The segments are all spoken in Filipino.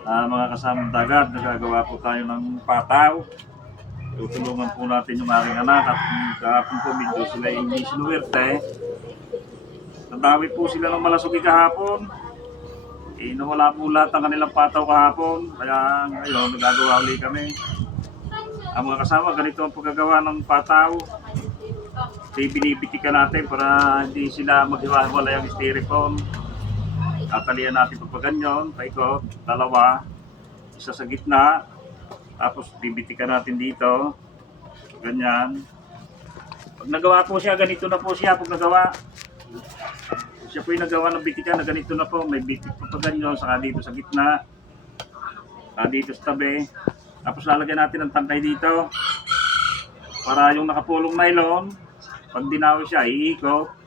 Mga kasamang dagat, nagagawa po tayo ng pataw. Tutulungan po natin yung aking anak at kahapon po medyo sila hindi sinuwerte. Nadawi po sila ng malasugi kahapon. Nawala po lahat ng kanilang pataw kahapon. Kaya ngayon, nagagawa ulit kami. Ang mga kasama, ganito ang paggagawa ng pataw. Binibitikan natin para hindi sila maghiwa-hiwalay ang styrofoam. Tatalian natin pagpaganyan, paikot, dalawa, isa sa gitna, tapos bibitikan natin dito, ganyan. Pag nagawa po siya, ganito na po siya pag nagawa. Siya po yung nagawa ng bitikan na ganito na po, may bitik po paganyan, saka dito sa gitna, saka dito sa tabi. Tapos lalagyan natin ng tangkay dito, para yung nakapulong nylon, pag dinawi siya, iikot.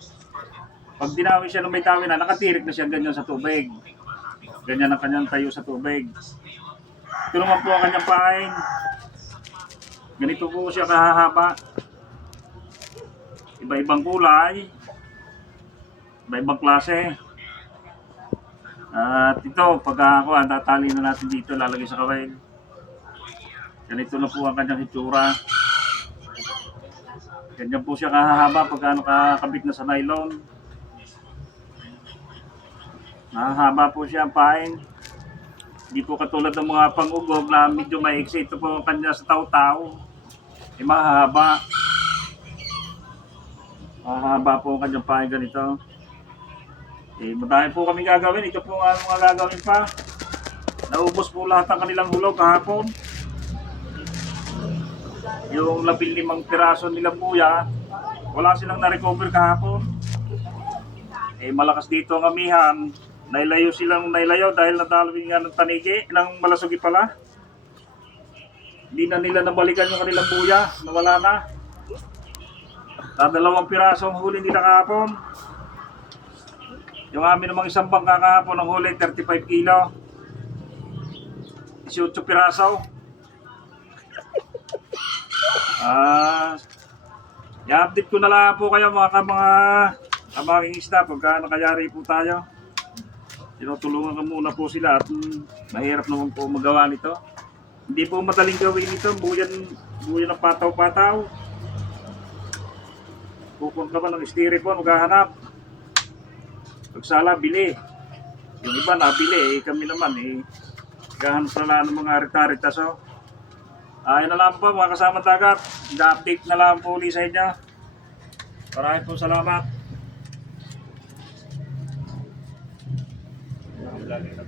Pag dinawi siya ng may tawin na, nakatirik na siya ganyan sa tubig. Ganyan ang kanyang tayo sa tubig. Ito naman po ang kanyang pain. Ganito po siya kahahaba. Iba-ibang kulay. Iba-ibang klase. At ito, pagkakakuha, tatali na natin dito, lalagay sa kawil. Ganito na po ang kanyang hitsura. Ganyan po siya kahahaba pagka nakakabit na sa nylon. Mahaba po siya ang pain. Hindi po katulad ng mga pang-ugog na medyo maiksi. Ito po ang kanya sa taw-taw. Mahaba. Mahaba po ang kanyang pain ganito. Madami po kami gagawin. Ito po ang mga gagawin pa. Naubos po lahat ang kanilang hulog kahapon. Yung 15 piraso nilang buya, wala silang na-recover kahapon. Malakas dito ang amihan. Nailayo silang dahil nadalawin nga ng tanigi, ng malasugi pala. Hindi na nila nabalikan yung kanilang buya, nawala na. 2 piraso ang huli nila kahapon. Yung amin namang isang bangka kahapon ang huli, 35 kilo. 18 piraso. I-update ko na lang po kayo mga kamanging isda pagka nakayari po tayo. Tinutulungan ko muna po sila at mahirap naman po magawa nito. Hindi po madaling gawin ito, buyan ng pataw-pataw. Pupunta ka ng styrofoam, maghahanap. Pagsala, bili. Yung iba nabili, kami naman gahan pala ng mga rita-ritaso. Ayun na lang po mga kasama dagat. I-update na lang po ulit sa inyo. Maraming po salamat. Lagi na